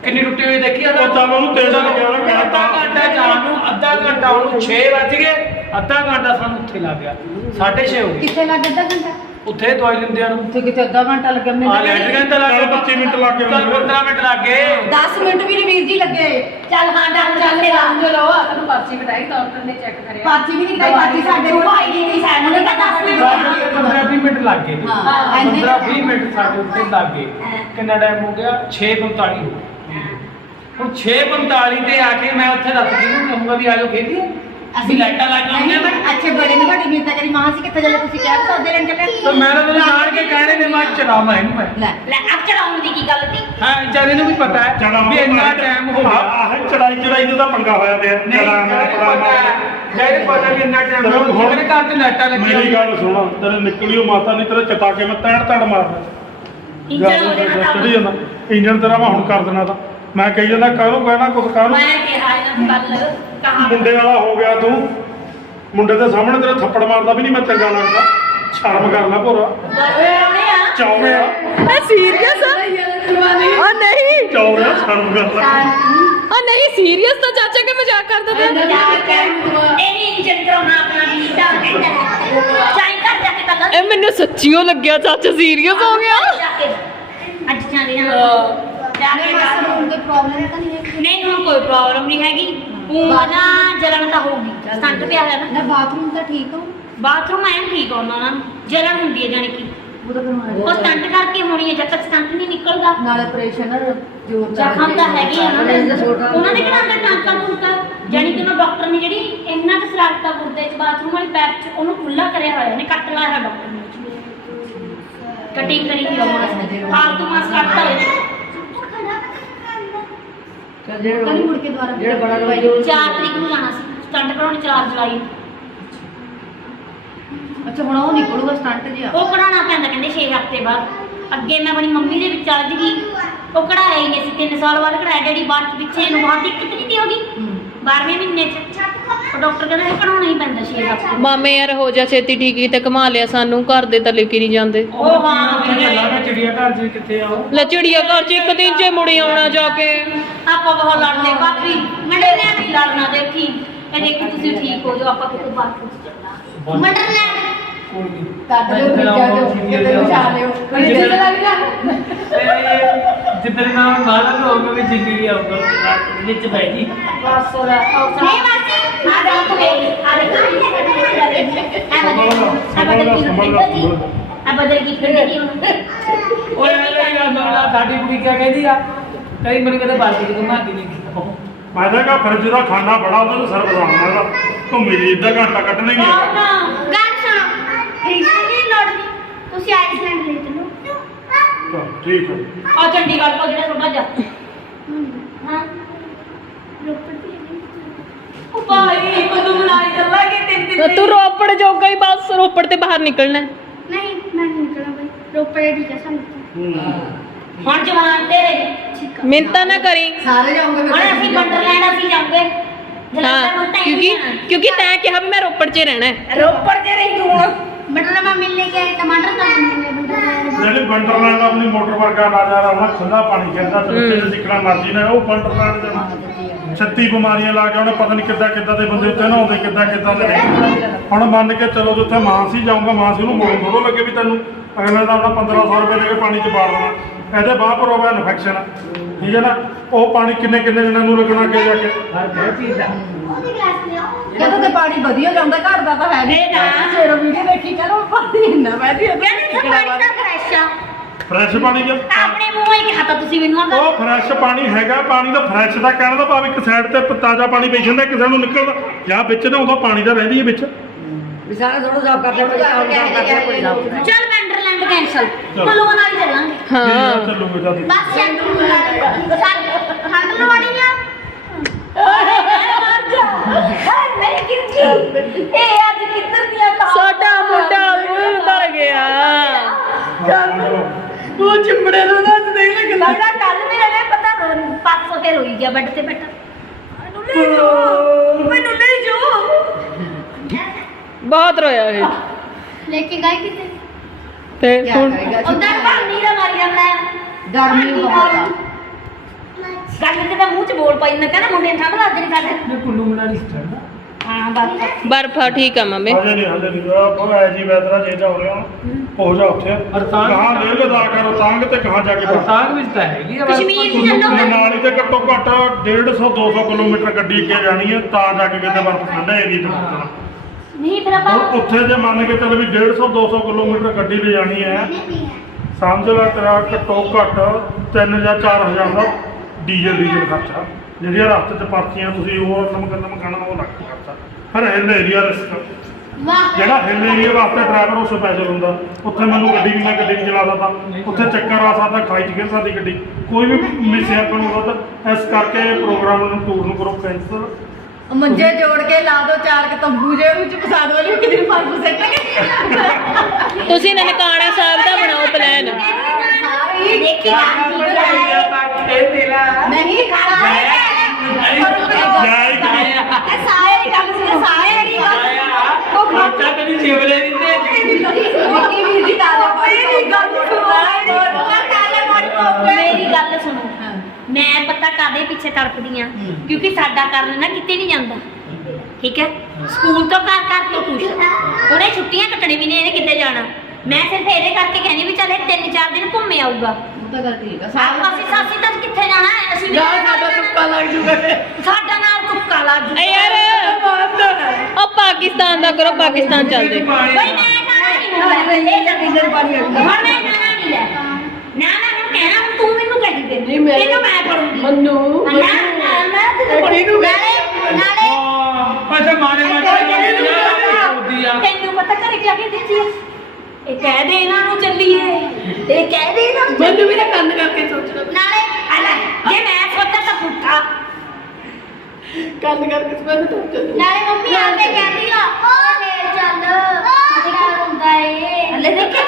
ਕਿੰਨੀ ਟੁੱਟੀ ਹੋਈ ਦੇਖੀ ਆ ਉਹ ਚੱਲ ਉਹਨੂੰ ਤੇਜ਼ ਲੱਗਿਆ ਕਹਿ ਅੱਧਾ। ਘੰਟਾ ਜਾਣ ਨੂੰ ਅੱਧਾ ਘੰਟਾ ਉਹਨੂੰ 6 ਵੱਜ ਗਏ ਅੱਧਾ ਘੰਟਾ ਸਾਨੂੰ ਉੱਥੇ ਲੱਗ ਗਿਆ 6:30 ਹੋ ਗਏ ਕਿੱਥੇ ਲੱਗ ਅੱਧਾ ਘੰਟਾ ਉੱਥੇ ਦਵਾਈ ਲੈਂਦਿਆਂ ਨੂੰ। ਉੱਥੇ ਕਿਤੇ ਅੱਧਾ ਘੰਟਾ ਲੱਗਿਆ ਆ ਮੈਨੂੰ ਲੈਟ ਘੰਟਾ ਲੱਗ। ਚੱਲ 25 ਮਿੰਟ ਲੱਗ ਗਏ ਚੱਲ 15 ਮਿੰਟ ਲੱਗ ਗਏ। 10 ਮਿੰਟ ਵੀ ਨਹੀਂ ਵੀਰ ਜੀ ਲੱਗੇ। ਚੱਲ ਹਾਂ ਡਾਕਟਰ ਚੱਲ ਚੱਲ ਤੇਰਾ ਸਮਝ ਲਓ ਤੈਨੂੰ ਪਰਚੀ ਕਟਾਈ ਡਾਕਟਰ ਨੇ ਚੈੱਕ ਕਰਿਆ। ਪਾਚੀ ਵੀ ਨਹੀਂ ਕਰਾਈ ਪਾਚੀ ਸਾਡੇ ਭਾਈ ਦੀ ਨਹੀਂ ਸਾਨੂੰ ਨਹੀਂ ਪਤਾ 10 ਮਿੰਟ 15 20 ਮਿੰਟ ਲੱਗ ਗਏ। ਹਾਂ, ਇੰਨੇ 15 20 ਮਿੰਟ ਸਾਡੇ ਉੱਤੇ ਲੱਗ ਗਏ। ਕਿੰਨਾ ਟਾਈਮ ਹੋ ਗਿਆ? 6:45 ਹੋ ਗਏ। ਹੁਣ 6:45 ਤੇ ਆ ਕੇ ਮੈਂ ਉੱਥੇ ਦੱਸ ਕਿਹਨੂੰ ਕਹੂੰਗਾ ਵੀ ਆ ਜਾਓ ਖੇਡੀਏ ਅਸੀਂ ਲਾਈਟਾਂ ਲੱਗ ਗਈਆਂ ਮੈਂ ਅੱਛੇ ਬੜੇ ਨੇ ਤੁਹਾਡੀ ਮਿੰਤਾ ਕਰੀ ਮਾਂ ਸੀ ਕਿੱਥੇ ਚੱਲੇ ਤੁਸੀਂ ਕਹਿ ਸਕਦੇ ਲੈਣ ਚੱਲੇ? ਤਾਂ ਮੈਂ ਤਾਂ ਮੈਨੂੰ ਜਾਣ ਕੇ ਕਹਿਣੇ ਨੇ ਮੈਂ ਚਲਾਵਾਂ ਇਹਨੂੰ ਮੈਂ। ਲੈ ਲੈ ਅਬ ਚੜਾਉਣ ਦੀ ਕੀ ਗੱਲ ਸੀ? ਹਾਂ ਜਦ ਇਹਨੂੰ ਵੀ ਪਤਾ ਹੈ ਵੀ ਇੰਨਾ ਟਾਈਮ ਹੋ ਗਿਆ। ਆਹ ਚੜਾਈ ਚੜਾਈ ਦਾ ਤਾਂ ਪੰਗਾ ਹੋਇਆ ਪਿਆ। ਨਹੀਂ ਚੜਾ ਮੇਰਾ ਪਤਾ ਪੜਾ ਜਿਹੜੇ ਪਤਾ ਵੀ ਇੰਨਾ ਟਾਈਮ ਹੋ ਗਿਆ। ਮੇਰੇ ਘਰ ਤੇ ਲਾਈਟਾਂ ਲੱਗੀਆਂ ਮੇਰੀ ਗੱਲ ਸੁਣ ਤੇਰੇ ਨਿਕਲਿਓ ਮਾਤਾ ਨਹੀਂ ਤੇਰੇ ਚਟਾ ਕੇ ਮੈਂ ਤੈੜ ਤੜ ਜਾਣਾ ਚੜੀ ਜਾਂਦਾ। ਇੰਜਨ ਤੇਰਾ ਮੈਂ ਹੁਣ ਕਰ ਦੇਣਾ ਤਾਂ। ਮੈਂ ਕਹੀ ਜਾਂਦਾ ਕਾਹਨੂੰ ਕਹਿਣਾ ਕੁਝ ਕਾਹਨੂੰ? ਮੈਂ ਕਿਹਾ ਇਹਨਾਂ ਕੱਲ ਕਹਾ ਮੁੰਡੇ ਵਾਲਾ ਹੋ ਗਿਆ ਤੂੰ। ਮੁੰਡੇ ਦੇ ਸਾਹਮਣੇ ਤੇਰਾ ਥੱਪੜ ਮਾਰਦਾ ਵੀ ਨਹੀਂ ਮੈਂ ਚੰਗਾ ਲੱਗਦਾ ਸ਼ਰਮ ਕਰ ਲੈ ਭੋਰਾ। ਬਰੋੜਿਆ ਚੌੜਿਆ ਇਹ ਸੀਰੀਅਸ ਆ? ਨਹੀਂ। ਚੌੜਿਆ ਸ਼ਰਮ ਕਰ ਲੈ। ਆ ਨਹੀਂ ਸੀਰੀਅਸ ਤਾਂ ਚਾਚਾ ਕੇ ਮਜ਼ਾਕ ਕਰਦਾ ਤਾ ਇਹ ਮੈਨੂੰ ਸੱਚੀਓ ਲੱਗਿਆ ਚਾਚਾ ਸੀਰੀਅਸ ਹੋ ਗਿਆ। ਅੱਜ ਜਾਂਦੇ ਨਾ ਜਾ ਮੇਰੇ ਕੇ ਮਾਸਾ ਗੱਲ- ਨੂੰ ਕੋਈ ਪ੍ਰੋਬਲਮ ਹੈ ਤਾਂ ਨਹੀਂ ਹੈ ਨਹੀਂ ਹੁਣ ਕੋਈ ਪ੍ਰੋਬਲਮ ਨਹੀਂ ਹੈਗੀ। ਉਹ ਨਾ ਜਲਣ ਤਾਂ ਹੋਊਗੀ ਸਟੰਟ ਪਿਆ ਹੋਇਆ ਨਾ। ਨਾ ਬਾਥਰੂਮ ਤਾਂ ਠੀਕ ਹੋ ਬਾਥਰੂਮ ਐਨ ਠੀਕ ਆ ਉਹਨਾਂ ਨੂੰ ਜਲਣ ਹੁੰਦੀ ਹੈ ਜਾਨੀ ਕਿ। ਉਹ ਤਾਂ ਉਹ ਸਟੰਟ ਕਰਕੇ ਹੋਣੀ ਹੈ ਜਦ ਤੱਕ ਸਟੰਟ ਨਹੀਂ ਨਿਕਲਦਾ। ਨਾਲ ਆਪਰੇਸ਼ਨ ਜੋ ਜ਼ਖਮ ਤਾਂ ਹੈਗੇ ਆ। ਉਹਨਾਂ ਦੇ ਉਹਨਾਂ ਦੇ ਕਿਹੜਾ ਅੰਦਰ ਟਾਂਕਾ ਟੂਕਾ? ਜਾਨੀ ਕਿ ਉਹਨਾਂ ਡਾਕਟਰ ਨੇ ਜਿਹੜੀ ਇੰਨਾ ਕੁ ਸਰਾਕਤਾ ਗੁਰਦੇ ਚ ਬਾਥਰੂਮ ਵਾਲੀ ਪੈਪ ਚ ਉਹਨੂੰ ਖੁੱਲਾ ਕਰਿਆ ਹੋਇਆ ਨੇ ਕੱਟ ਲਾਇਆ ਡਾਕਟਰ ਨੇ। ਕਟਿੰਗ ਕਰੀ ਹੋਈ ਆ ਮਾਸ ਫਾਲਤੂ ਮਾਸ ਕੱਟਦਾ ਹੋਇਆ ਤਾਂ ਨਹੀਂ ਮੁੜ ਕੇ ਦੁਬਾਰਾ ਜਿਹੜਾ ਬੜਾ ਰੋਈ 4 ਤਰੀਕ ਨੂੰ ਜਾਣਾ ਸੀ ਸਟੰਟ ਕਰਾਉਣ 4 ਜੁਲਾਈ ਨੂੰ। ਅੱਛਾ ਹੁਣ ਉਹ ਨਿਕਲੂਗਾ ਸਟੰਟ ਜਿਹਾ। ਉਹ ਕਢਾਉਣਾ ਪੈਂਦਾ ਕਹਿੰਦੇ 6 ਹਫ਼ਤੇ ਬਾਅਦ। ਅੱਗੇ ਮੈਂ ਆਪਣੀ ਮੰਮੀ ਦੇ ਵਿੱਚ ਚੱਲ ਗਈ ਉਹ ਕਢਾਇਆ ਹੀ ਨਹੀਂ ਸੀ 3 ਸਾਲ ਬਾਅਦ ਕਢਾਇਆ ਜਿਹੜੀ ਬਾਅਦ ਪਿੱਛੇ ਨੂੰ ਬਹੁਤ ਦਿੱਕਤ ਨਹੀਂ 12ਵੇਂ ਮਹੀਨੇ ਚ। ਉਹ ਡਾਕਟਰ ਕਹਿੰਦਾ ਇਹ ਕਢਾਉਣਾ ਹੀ ਪੈਂਦਾ 6 ਹਫ਼ਤੇ ਮਾਮੇ ਯਾਰ ਹੋ ਜਾ ਛੇਤੀ ਠੀਕ ਕਿਤੇ ਕਮਾ ਲਿਆ ਸਾਨੂੰ ਘਰ ਦੇ ਤਾਂ ਲੈ ਕੇ ਨਹੀਂ ਜਾਂਦੇ। ਉਹ ਹਾਂ ਚਿੜੀਆ ਘਰ ਚ ਕਿੱਥੇ ਆਓ ਲਚੜੀਆ ਘਰ ਚ ਇੱਕ ਦਿਨ ਚ ਮੁੜੀ ਆਉਣਾ ਜਾ ਕੇ। ਆਪਾਂ ਬਹੁਤ ਲੜਦੇ ਭਾਬੀ ਮੰਡੇ ਨੇ ਵੀ ਲੜਨਾ ਦੇਖੀ। ਇਹ ਦੇਖੀ ਤੁਸੀਂ ਠੀਕ ਹੋ ਜਾਓ ਆਪਾਂ ਕਿਤੇ ਬਾਤ ਕੁਝ ਚੱਲਣਾ। ਮੰਡਰ ਲੈ ਕੋਈ ਨਹੀਂ ਕੱਢ ਲਿਓ ਫਰਿੱਜਾਂ ਚੋਂ, ਕਿਤੇ ਵਿਛਾ ਲਿਓ। ਕੋਈ ਦਿਲ ਲੱਗ ਜਾਣਾ। ਜਿੱਦਣ ਮੈਂ ਮਾਲਾ ਵੀ ਜ਼ਿੰਦਗੀ ਆਊਗਾ ਵਿੱਚ ਬਹਿ ਗਈ ਬਸ ਹੋ ਰਿਹਾ ਨਹੀਂ ਬਸ ਆ ਜਾ ਤੂੰ ਆ ਬਦਲ ਕੀ ਓਏ ਸਾਡੀ ਕੁੜੀ ਕਿਆ ਕਹਿੰਦੀ ਆ? ਕਈ ਮੈਨੂੰ ਕਹਿੰਦੇ ਬਾਲਟੀ ਚ ਘੁਮਾ ਕੇ ਨਹੀਂ ਮੈਂ ਤਾਂ ਕਹਾ ਫਰਿੱਜ ਦਾ ਖਾਣਾ ਬੜਾ ਉਹਦਾ। ਤਾਂ ਦਾ ਘੰਟਾ ਹੈ ਗੱਲ ਸੁਣੋ ਫ੍ਰੀਜ਼ ਨਹੀਂ। ਤੁਸੀਂ ਆਈਸਲੈਂਡ ਲੈ ਚਲੋ। ਚਲੋ, ਠੀਕ ਹੈ। ਆ ਚੰਡੀਗੜ੍ਹ ਤੋਂ ਜਿਹੜਾ ਛੋਟਾ ਜਾ। ਹਾਂ। ਰੋਪੜ ਦੀ ਉਹ ਭਾਈ ਕਦੋਂ ਬਣਾਈ ਚੱਲਾਂਗੇ ਤਿੰਨ ਦਿਨ ਤੂੰ ਰੋਪੜ ਜੋਗਾ ਹੀ ਬਸ ਰੋਪੜ ਤੇ ਬਾਹਰ ਨਿਕਲਣਾ ਹੈ। ਨਹੀਂ ਮੈਂ ਨਹੀਂ ਨਿਕਲਣਾ ਬਈ। ਰੋਪੜ ਹੀ ਠੀਕ ਹੈ ਸਾਨੂੰ। ਤਾਂ। ਹੁਣ ਜਵਾਨ ਤੇਰੇ। ਠੀਕ ਆ। ਮਿੰਨਤਾਂ ਨਾ ਕਰੀ। ਸਾਰੇ ਜਾਉਂਗੇ ਹੁਣ ਅਸੀਂ ਵੰਡਰਲੈਂਡ ਅਸੀਂ ਜਾਵਾਂਗੇ ਹਾਂ ਕਿਉਂਕਿ ਕਿਉਂਕਿ ਤੈਂ ਕਿਹਾ ਵੀ ਮੈਂ ਰੋਪੜ 'ਚ ਹੀ ਰਹਿਣਾ ਹੈ। ਰੋਪੜ ਤੇ ਰਹੀ ਤੂੰ ਬਟਰ ਮੈਂ ਮਿਲਨੇ ਕੇ ਟਮਾਟਰ ਤਾਂ ਮਿਲਨੇ ਬਟਰ ਜਿਹੜੇ ਬੰਡਰਲੈਂਡ ਆਪਣੀ ਮੋਟਰ ਵਰਗਾ ਨਜ਼ਾਰਾ ਹੋਣਾ ਖੁੱਲਾ ਪਾਣੀ ਖੇਡਦਾ ਤੇ ਬੱਚੇ ਜਿੱਕਣਾ ਮਰਜ਼ੀ ਨੇ ਉਹ ਬੰਡਰਲੈਂਡ ਜਾਣਾ 36 ਬਿਮਾਰੀਆਂ ਲਾ ਕੇ ਉਹਨੇ ਪਤਾ ਨਹੀਂ ਕਿੱਦਾਂ ਕਿੱਦਾਂ ਦੇ ਬੰਦੇ ਉੱਤੇ ਨਹਾਉਂਦੇ ਕਿੱਦਾਂ ਕਿੱਦਾਂ ਦੇ ਨਹੀਂ। ਹੁਣ ਮੰਨ ਕੇ ਚਲੋ ਜਿੱਥੇ ਮਾਨਸੀ ਜਾਊਂਗਾ ਮਾਨਸੀ ਨੂੰ ਮੋੜ ਥੋੜੋ ਲੱਗੇ ਵੀ ਤੈਨੂੰ ਅਗਲੇ ਦਾ ਆਪਣਾ 1500 ਰੁਪਏ ਦੇ ਕੇ ਪਾਣੀ ਚ ਬਾੜ ਦੇਣਾ। ਇਹਦੇ ਬਾਹ ਪਰ ਹੋਵੇ ਇਨਫੈਕਸ਼ਨ ਠੀਕ ਹੈ ਨਾ? ਉਹ ਪਾਣੀ ਕਿੰਨੇ ਕਿੰਨੇ ਦਿਨਾਂ ਨੂੰ ਲੱਗਣਾ ਅੱਗੇ ਜਾ ਕੇ? ਹਰ ਕੋਈ ਪੀਂਦਾ ਲਿਆਓ ਜਦੋਂ ਤੇ ਪਾਣੀ ਵਧੀਆ ਜਾਂਦਾ ਘਰ ਦਾ ਤਾਂ ਹੈ ਨਹੀਂ ਨਾ। ਸਵੇਰ ਵੀਡੀਓ ਦੇਖੀ ਕਹਿੰਦਾ ਪਾਣੀ ਇੰਨਾ ਵਧੀਆ ਤਾਂ ਤਾਂ ਫਰੈਸ਼ ਆ ਫਰੈਸ਼ ਪਾਣੀ ਜਾਂ ਆਪਣੇ ਮੂੰਹੋਂ ਹੀ ਕਿਹਾ ਤਾਂ ਤੁਸੀਂ ਮੈਨੂੰ ਆਂਦਾ ਉਹ ਫਰੈਸ਼ ਪਾਣੀ ਹੈਗਾ ਪਾਣੀ ਦਾ ਫਰੈਸ਼ ਦਾ ਕਹਿਣ ਦਾ ਭਾਵ ਇੱਕ ਸਾਈਡ ਤੇ ਤਾਜ਼ਾ ਪਾਣੀ ਵੇਚ ਜਾਂਦਾ ਕਿਸੇ ਨੂੰ ਨਿਕਲਦਾ ਜਾਂ ਵਿੱਚ ਨਾ ਉਹਦਾ ਪਾਣੀ ਦਾ ਰਹਿੰਦੀ ਹੈ ਵਿੱਚ ਵਿਚਾਰਾ ਥੋੜਾ ਸਾਫ਼ ਕਰ ਦੇਣਾ ਸਾਫ਼ ਕਰ ਦੇਣਾ ਕੋਈ ਚੱਲ ਵੰਡਰਲੈਂਡ ਕੈਂਸਲ ਮਲੋਂ ਨਾਲ ਹੀ ਚੱਲਾਂਗੇ ਹਾਂ ਚੱਲੂਗੇ ਜਦ ਬਸ ਸੈਂਟਰ ਹੰਡ ਲਵਾਣੀ ਆ ਨਹੀਂ ਕਿੱਥੇ ਇਹ ਅੱਜ ਕਿੱਧਰ ਦੀਆਂ ਸਾਡਾ ਮੁੰਡਾ ਉਧਰ ਗਿਆ। ਉਹ ਚਿੰਬੜੇ ਨੂੰ ਨਾ ਨਹੀਂ ਲੱਗਦਾ ਲੱਗਦਾ ਕੱਲ ਮੇਰਾ ਨੇ ਪਤਾ ਰੋ ਪਾਸੋਂ ਤੇ ਰੋਈ ਗਿਆ ਬੈੱਡ ਤੇ ਬੈਠਾ। ਮੈਨੂੰ ਲੈ ਜਾਓ ਮੈਨੂੰ ਲੈ ਜਾਓ। ਬਹੁਤ ਰੋਇਆ ਇਹ। ਲੈ ਕੇ ਗਏ ਕਿਤੇ? ਤੇ ਹੁਣ ਉਧਰ ਪਾਣੀ ਦਾ ਮਾਰੀ ਜਾਂਦਾ ਹੈ। ਗਰਮੀ ਬਹੁਤ ਆ ਗੱਲ ਕਿਤੇ ਮੂੰਹ ਚ ਬੋਲ ਪਾਈ ਨਾ ਕਹਿੰਦਾ ਮੁੰਡੇ ਨੂੰ ਠੰਡ ਲੱਗ ਰਹੀ ਸਾਡੇ। ਕੁੱਲੂ ਮਨਾਲੀ ਸਟੈਂਡ ਹਾਂ ਬਰਫ ਆ ਠੀਕ ਆ ਮੰਮੀ। ਹਜੇ ਨਹੀਂ ਹਜੇ ਨਹੀਂ ਉਹ ਐ ਜੀ ਵੈਦਰਾ ਜੇ ਜਾ ਹੋ ਰਿਹਾ ਹੋ ਜਾ ਉੱਥੇ। ਅਰਤਾਂਗ- ਕਹਾਂ ਲੈ ਲਦਾ ਕਰੋ ਤਾਂਗ ਤੇ ਕਹਾਂ ਜਾ ਕੇ ਬਸ। ਵਿੱਚ ਤਾਂ ਹੈਗੀ ਆ ਬਸ ਕਸ਼ਮੀਰ ਚ ਚੱਲੋ। ਮਨਾਲੀ ਤੇ ਘੱਟੋ ਘੱਟ 150 200 ਕਿਲੋਮੀਟਰ ਗੱਡੀ ਅੱਗੇ ਜਾਣੀ ਹੈ ਤਾਂ ਜਾ ਕੇ ਕਿਤੇ ਬਰਫ਼ ਠੰਡਾ ਏਰੀਆ ਚ ਪਹੁੰਚਣਾ ਨਹੀਂ ਫਿਰ ਆਪਾਂ ਹੁਣ ਉੱਥੇ ਜੇ ਮੰਨ ਕੇ ਚੱਲ ਵੀ 150 200 ਕਿਲੋਮੀਟਰ ਗੱਡੀ ਲੈ ਜਾਣੀ ਹੈ ਸਮਝ ਲੈ ਤੇਰਾ ਘੱਟੋ ਘੱਟ 3 ਜਾਂ 4000 ਦਾ ਡੀਜ਼ਲ ਡੀਜ਼ਲ ਖਰਚਾ। ਜਿਹੜੀਆਂ ਰਸਤੇ 'ਚ ਪਰਚੀਆਂ ਤੁਸੀਂ ਉਹ ਨਮਕ ਨਮਕ ਖਾਣਾ ਉਹ ਲੱਗ ਖਰਚਾ ਪਰ ਹਿੱਲ ਏਰੀਆ ਰਿਸਕ ਜਿਹੜਾ ਹਿੱਲ ਏਰੀਆ ਵਾਸਤੇ ਡਰਾਈਵਰ ਉਹ ਸਪੈਸ਼ਲ ਹੁੰਦਾ। ਉੱਥੇ ਮੈਨੂੰ ਗੱਡੀ ਵੀ ਮੈਂ ਗੱਡੀ ਨਹੀਂ ਚਲਾ ਸਕਦਾ। ਉੱਥੇ ਚੱਕਰ ਆ ਸਕਦਾ ਖਾਈ ਚ ਗਿਰ ਸਕਦੀ ਗੱਡੀ। ਕੋਈ ਵੀ ਮਿਸਿਆ ਨੂੰ ਹੁੰਦਾ ਇਸ ਕਰਕੇ ਪ੍ਰੋਗਰਾਮ ਨੂੰ ਟੂਰ ਨੂੰ ਕਰੋ ਕੈਂਸਲ ਮੰਜੇ ਜੋੜ ਕੇ ਲਾ ਦੋ ਚਾਰ ਕ ਤੰਬੂ ਜੇ ਵਿੱਚ ਫਸਾ ਦੋ ਲਈ ਕਿਤੇ ਫ਼ਰਕ ਸੱਟਾਂਗੇ ਤੁਸੀਂ ਨਨਕਾਣਾ ਸਾਹਿਬ ਦਾ ਬਣਾਓ ਪਲਾਨ ਦੇਖੀ ਨਹੀਂ ਖਾਣਾ। ਸਾਰੇ ਗੱਲ ਸਾਰੇ ਗੱਲ ਕਦੀ ਨਹੀਂ ਤੇ ਮੇਰੀ ਗੱਲ ਸੁਣੋ। ਮੈਂ ਪਤਾ ਕਾਦੇ ਪਿੱਛੇ ਤੜਪਦੀ ਆ ਕਿਉਂਕਿ ਸਾਡਾ ਕਰਨ ਨਾ ਕਿਤੇ ਨਹੀਂ ਜਾਂਦਾ ਠੀਕ ਹੈ ਸਕੂਲ ਤੋਂ ਘਰ ਘਰ ਤੋਂ ਟਿਊਸ਼ਨ ਉਹਨੇ ਛੁੱਟੀਆਂ ਕੱਟਣੀ ਵੀ ਨਹੀਂ ਇਹਨੇ ਕਿਤੇ ਜਾਣਾ ਮੈਂ ਸਿਰਫ ਇਹਦੇ ਕਰਕੇ ਕਹਿੰਦੀ ਵੀ ਚੱਲ ਇਹ ਤਿੰਨ ਚਾਰ ਦਿਨ ਘੁੰਮੇ ਆਊਗਾ ਉਹ ਤਾਂ ਗੱਲ ਠੀਕ ਆ ਅਸੀਂ ਸਾਸੀ ਤੱਕ ਕਿੱਥੇ ਜਾਣਾ ਹੈ ਅਸੀਂ ਵੀ ਜਾ ਸਾਡਾ ਤੁੱਕਾ ਲੱਗ ਜੂਗਾ ਸਾਡਾ ਨਾਲ ਤੁੱਕਾ ਲੱਗ ਜੂ ਏ ਯਾਰ ਹੈ ਉਹ ਪਾਕਿਸਤਾਨ ਦਾ ਕਰੋ ਪਾਕਿਸਤਾਨ ਚੱਲਦੇ ਬਈ ਮੈਂ ਜਾਣਾ ਨਹੀਂ ਹੁਣ ਇਹ ਤਾਂ ਕਿਧਰ ਪਾਣੀ ਹੁਣ ਮੈਂ ਜਾਣਾ ਨਹੀਂ ਲੈ ਨਾ ਨਾ ਮੈਨੂੰ ਕਹਿ ਦੇ ਨਹੀਂ ਮੈਂ ਤੈਨੂੰ ਮੈਂ ਪੜੂੰਗੀ ਮੰਨੂ ਨਾ ਨਾ ਮੈਂ ਤੈਨੂੰ ਇਹ ਕਿਹਨੂੰ ਕਹਿ- ਨਾਲੇ ਨਾਲੇ ਅੱਛਾ ਮਾਰੇ ਮਾਰੇ ਆ ਤੈਨੂੰ ਪਤਾ ਘਰੇ ਕਿਆ ਕਹਿੰਦੀ ਸੀ ਇਹ ਕਹਿ ਦੇ ਇਹਨਾਂ ਨੂੰ ਚੱਲੀਏ ਇਹ ਕਹਿ ਦੇ ਇਹਨਾਂ ਨੂੰ ਮੰਨੂ ਵੀ ਨਾ ਕੰਨ ਕਰਕੇ ਸੋਚਣਾ ਨਾਲੇ ਲੈ ਜੇ ਮੈਂ ਸੋਚਾਂ ਤਾਂ ਪੁੱਠਾ ਗੱਲ ਕਰਕੇ ਮੈਂ ਤਾਂ ਚੱਲ ਨਾਲੇ ਮੰਮੀ ਆਂਦੇ ਕਹਿੰਦੀ ਆ ਓਏ ਚੱਲ ਕਿਹੜਾ ਹੁੰਦਾ ਏ ਹਲੇ ਦੇਖੇ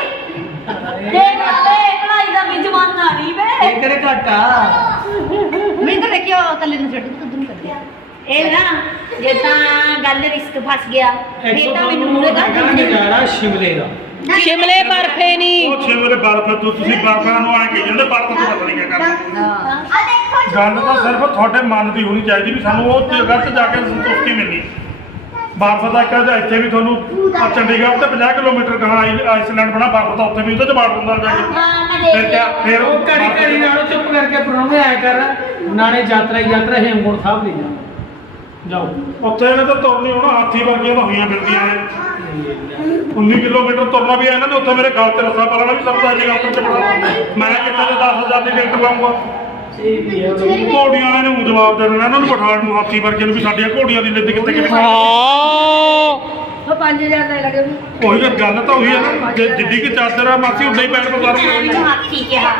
ਦੇਖ ਲੈ ਭਲਾਈ ਦਾ ਵੀ ਜਮਾਨਾ ਨਹੀਂ ਵੇ। ਇਹ ਕਰੇ ਘਾਟਾ ਮੈਂ ਤਾਂ ਦੇਖਿਓ ਥੱਲੇ ਨੂੰ ਛੱਡ ਤੂੰ ਨੂੰ ਕਰਦੇ ਇਹ ਨਾ ਜੇ ਤਾਂ ਗੱਲ ਰਿਸਕ ਫਸ ਗਿਆ ਇਹ ਤਾਂ ਮੈਨੂੰ ਮੂਰੇ ਕਰ ਕਰਾਂਗੇ ਜਾਣਾ ਸ਼ਿਮਲੇ ਦਾ। ਸ਼ਿਮਲੇ ਬਰਫੇ ਨਹੀਂ ਉਹ ਛੇ ਮੇਰੇ ਬਰਫ ਤੋਂ ਤੁਸੀਂ ਬਰਫਾਂ ਨੂੰ ਆ ਕੇ ਜਾਂਦੇ ਬਰਫ ਤੋਂ ਪਤਾ ਨਹੀਂ ਕੀ ਕਰਨਾ। ਹਾਂ। ਆ ਦੇਖੋ ਗੱਲ ਤਾਂ ਸਿਰਫ ਤੁਹਾਡੇ ਮਨ ਦੀ ਹੋਣੀ ਚਾਹੀਦੀ ਵੀ ਸਾਨੂੰ ਉਹ ਜਗ੍ਹਾ 'ਤੇ ਜਾ ਕੇ ਸੰਤੁਸ਼ਟੀ ਮਿਲਣੀ। ਬਰਫ ਦਾ ਕਹਦਾ ਇੱਥੇ ਵੀ ਤੁਹਾਨੂੰ ਆਹ ਚੰਡੀਗੜ੍ਹ ਤੇ 50 ਕਿਲੋਮੀਟਰ ਗਾਂ ਆਈਸਲੈਂਡ ਬਣਾ ਬਰਫ ਤਾਂ ਉੱਥੇ ਵੀ ਉਹਦੇ 'ਚ ਬਾੜ ਦਿੰਦਾ ਜਾ। ਕੇ ਫਿਰ ਕਿਆ ਫਿਰ ਉਹ ਘੜੀ ਘੜੀ ਨਾਲੋਂ ਚੁੱਪ ਕਰਕੇ ਪਰੋਵੇਂ ਆਇਆ ਕਰ। ਨਾਲੇ ਯਾਤਰਾ ਹੀ ਯਾਤਰਾ ਹੇਮਕੁੰਟ ਸਾਹਿਬ ਲਈ ਜਾ ਜਾਓ। ਉੱਥੇ ਇਹਨੇ ਤਾਂ ਤੁਰਨੀ ਹੁਣ ਹਾਥੀ ਵਰਗੀਆਂ ਤਾਂ ਹੋਈਆਂ ਫਿਰਦੀਆਂ ਨੇ 19 ਕਿਲੋਮੀਟਰ ਤੁਰਨਾ ਵੀ ਇਹਨਾਂ ਨੇ ਉੱਥੇ ਮੇਰੇ ਗਲ ਤੇ ਰੱਸਾ ਪਾਲਣਾ ਵੀ ਸਭ ਦਾ ਜਗ੍ਹਾ ਉੱਤੇ ਚੱਪੜਾ ਮੈਂ ਕਿੱਥੇ ਤੇ 10000 ਦੀ ਟਿਕਟ ਹੈ ਘੋੜੀਆਂ ਵਾਲੇ ਨੂੰ ਜਵਾਬ ਦੇ ਦੇਣਾ ਇਹਨਾਂ ਨੂੰ ਪਠਾਨ ਨੂੰ ਹਾਥੀ ਵਰਗੇ ਨੂੰ ਵੀ ਸਾਡੀਆਂ ਘੋੜੀਆਂ ਦੀ ਲਿੱਦ ਕਿੱਥੇ ਕਿੱਥੇ ਉਹ 5000 ਦਾ ਲੱਗੇ ਉਹੀ ਤਾਂ ਗੱਲ ਤਾਂ ਉਹੀ ਹੈ ਨਾ ਜੇ ਜਿੱਡੀ ਕਿ ਚਾਦਰ ਆ ਮਾਸੀ ਉੱਡੇ ਹੀ ਤੈਂ ਕਰ ਮੈਨੂੰ ਹਾਥੀ ਕਿਹਾ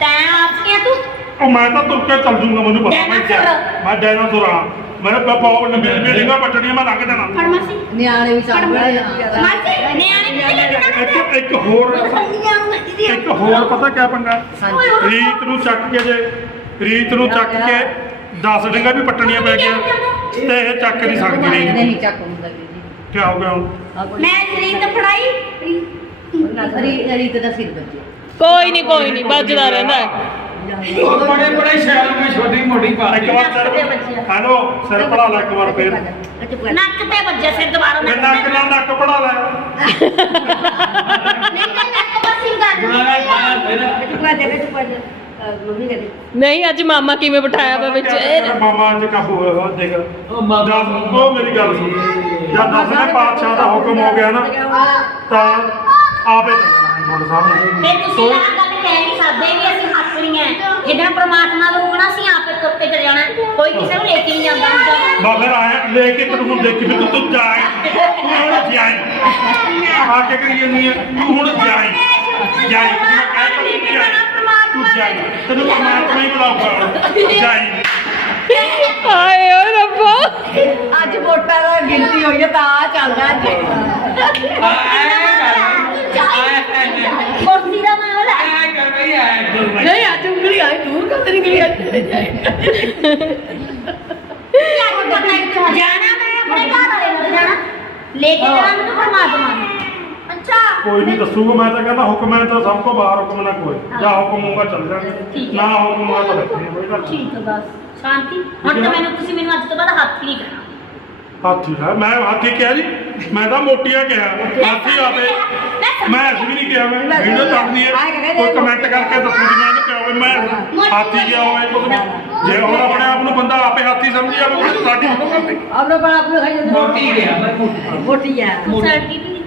ਤੈਂ ਆਪ ਕਿਹਾ। ਤੂੰ ਉਹ ਮੈਂ ਤਾਂ ਤੁਰ ਕੇ ਚੱਲ ਜੂੰਗਾ ਮੈਨੂੰ ਪਤਾ ਮੈਂ ਕਿਆ। ਮੈਂ ਡਾਇਨਾਸੌਰ ਆ ਮੇਰੇ ਪਾਪਾ ਉਹ ਲੰਬੀ ਲੰਬੀ ਲਿੰਗਾ ਪੱਟਣੀਆਂ ਮੈਂ ਲੰਘ ਜਾਣਾ। ਫੜ ਮਾਸੀ। ਨਿਆਣੇ ਵੀ ਰਹੇ ਮਾਸੀ। ਨਿਆਣੇ ਕਿੱਥੇ ਲੱਗਣਾ ਇੱਕ ਇੱਕ ਹੋਰ ਇੱਕ ਹੋਰ ਪਤਾ ਕਿਆ ਪੰਗਾ? ਰੀਤ ਨੂੰ ਚੱਕ ਕੇ ਜੇ ਰੀਤ ਨੂੰ ਚੱਕ ਕੇ 10 ਡੰਗਾ ਵੀ ਪੱਟਣੀਆਂ ਪੈ ਗਿਆ ਤੇ ਇਹ ਚੱਕ ਨਹੀਂ ਸਕਦੀ ਰੀਤ ਨਹੀਂ ਚੱਕ ਹੁੰਦਾ ਵੀ ਜੀ। ਕੀ ਹੋ ਗਿਆ ਹੁਣ? ਮੈਂ ਰੀਤ ਫੜਾਈ। ਰੀਤ ਦਾ ਸਿਰ ਵੱਜਿਆ। ਕੋਈ ਨਹੀਂ ਕੋਈ ਨਹੀਂ ਵੱਜਦਾ ਰਹਿੰਦਾ ਉਹ ਬੜੇ ਬੜੇ ਸ਼ਹਿਰਾਂ ਵਿੱਚ ਛੋਟੀ ਮੋਟੀ ਪਾ ਇੱਕ ਵਾਰ ਸਿਰ ਹੈਲੋ ਸਿਰ ਪੜਾ ਲੈ ਇੱਕ ਵਾਰ ਫੇਰ। ਨੱਕ ਤੇ ਵੱਜਿਆ ਸਿਰ ਦੁਬਾਰਾ ਮੈਂ ਨੱਕ ਨਾਲ ਨੱਕ ਪੜਾ ਲੈ। ਨਹੀਂ ਅੱਜ ਮਾਮਾ ਕਿਵੇਂ ਬਿਠਾਇਆ ਵਾ ਵਿੱਚ? ਇਹ ਮਾਮਾ ਅੱਜ ਕਾਬੂ ਹੋਇਆ ਹੋਇਆ ਦੇਖ। ਉਹ ਮੇਰੀ ਗੱਲ ਸੁਣ। ਜਦ ਦਸਵੇਂ ਪਾਤਸ਼ਾਹ ਦਾ ਹੁਕਮ ਹੋ ਗਿਆ ਨਾ ਤਾਂ ਆਪੇ ਤੇ ਤੁਸੀਂ ਗੱਲ ਕਹਿ ਨਹੀਂ ਸਕਦੇ ਵੀ ਅਸੀਂ ਹੱਸਣੀਆਂ ਜਿੱਦਾਂ ਪ੍ਰਮਾਤਮਾ ਦਾ ਰੋਕਣਾ ਸੀ ਆਪੇ ਤੁੱਤੇ ਚਲੇ ਜਾਣਾ। ਕੋਈ ਕਿਸੇ ਨੂੰ ਲੈ ਕੇ ਨਹੀਂ ਜਾਂਦਾ ਹੁੰਦਾ। ਬਾਬਰ ਆਇਆ ਲੈ ਕੇ ਤੈਨੂੰ ਹੁਣ ਦੇਖ ਵੀ ਤੂੰ ਤੂੰ ਜਾਏ ਤੂੰ ਹੁਣ ਜਾਏ ਆ ਕੇ ਕਰੀ ਜਾਂਦੀ ਹੈ ਤੂੰ ਹੁਣ ਜਾਏ ਜਾਏ ਤੂੰ ਕਹਿ ਤਾ ਤੂੰ ਜਾਏ ਤੂੰ ਜਾਏ ਤੈਨੂੰ ਪਰਮਾਤਮਾ ਹੀ ਬੁਲਾਊਗਾ ਜਾਏ ਹਾਏ ਓ ਰੱਬਾ। ਅੱਜ ਵੋਟਾਂ ਦਾ ਗਿਣਤੀ ਹੋਈ ਹੈ ਤਾਂ ਆਹ ਚੱਲਦਾ ਅੱਜ। ਕੁਰਸੀ ਦਾ ਮਾਮਲਾ ਨਹੀਂ ਅੱਜ ਉਂਗਲੀ ਆਈ ਦੂਰ ਕਰ ਤੇਰੀ ਉਂਗਲੀ ਆਈ ਜਾਣਾ ਮੈਂ ਆਪਣੇ ਘਰ ਵਾਲੇ ਨੂੰ ਜਾਣਾ ਲੈ ਕੇ ਜਾਣਾ ਮੈਨੂੰ ਪਰਮਾਤਮਾ ਨੂੰ ਅੱਛਾ ਕੋਈ ਨਹੀਂ ਦੱਸੂਗਾ ਮੈਂ ਤਾਂ ਕਹਿੰਦਾ ਹੁਕਮ ਹੈ ਤਾਂ ਸਭ ਤੋਂ ਬਾਹਰ ਹੁਕਮ ਨਾ ਕੋਈ ਜਾਂ ਹੁਕਮ ਹੋਊਗਾ ਚੱਲ ਜਾਾਂਗੇ ਨਾ ਹੁਕਮ ਹੋਊਗਾ ਤਾਂ ਬੈਠੇ ਕੋਈ ਗੱਲ ਨਹੀਂ। ਠੀਕ ਹੈ ਬਸ ਸ਼ਾਂਤੀ ਹੁਣ ਤਾਂ ਮੈਨੂੰ ਤੁਸੀਂ ਮੈਨੂੰ ਅੱਜ ਤੋਂ ਬਾਅਦ ਹੱਥ ਨਹੀਂ ਕਰਨਾ ਹਾਥੀ ਹੈ ਮੈਂ ਹਾਥੀ ਕਿਹਾ ਜੀ ਮੈਂ ਤਾਂ ਮੋਟੀਆਂ ਕਿਹਾ ਹਾਥੀ ਆਵੇ ਮੈਂ ਅਸੀਂ ਵੀ ਨਹੀਂ ਕਿਹਾ ਮੈਂ ਵੀਡੀਓ ਚੱਲਦੀ ਹੈ। ਕੋਈ ਕਮੈਂਟ ਕਰਕੇ ਦੱਸੋ ਜੀ ਮੈਂ ਇਹਨੂੰ ਕਿਹਾ ਹੋਵੇ ਮੈਂ ਹਾਥੀ ਕਿਹਾ ਹੋਵੇ ਕੁਝ ਨਹੀਂ ਜੇ ਹੁਣ ਆਪਣੇ ਆਪ ਨੂੰ ਬੰਦਾ ਆਪੇ ਹਾਥੀ ਸਮਝੀ ਜਾਵੇ ਤਾਂ ਸਾਡੀ ਉਹ ਕਰਦੀ। ਆਪਣਾ ਬੜਾ ਆਪਣਾ ਖਾਈ ਜਾਂਦੇ ਮੋਟੀ ਗਿਆ ਮੈਂ ਮੋਟੀ। ਮੋਟੀ ਆ। ਸੜਕੀ ਵੀ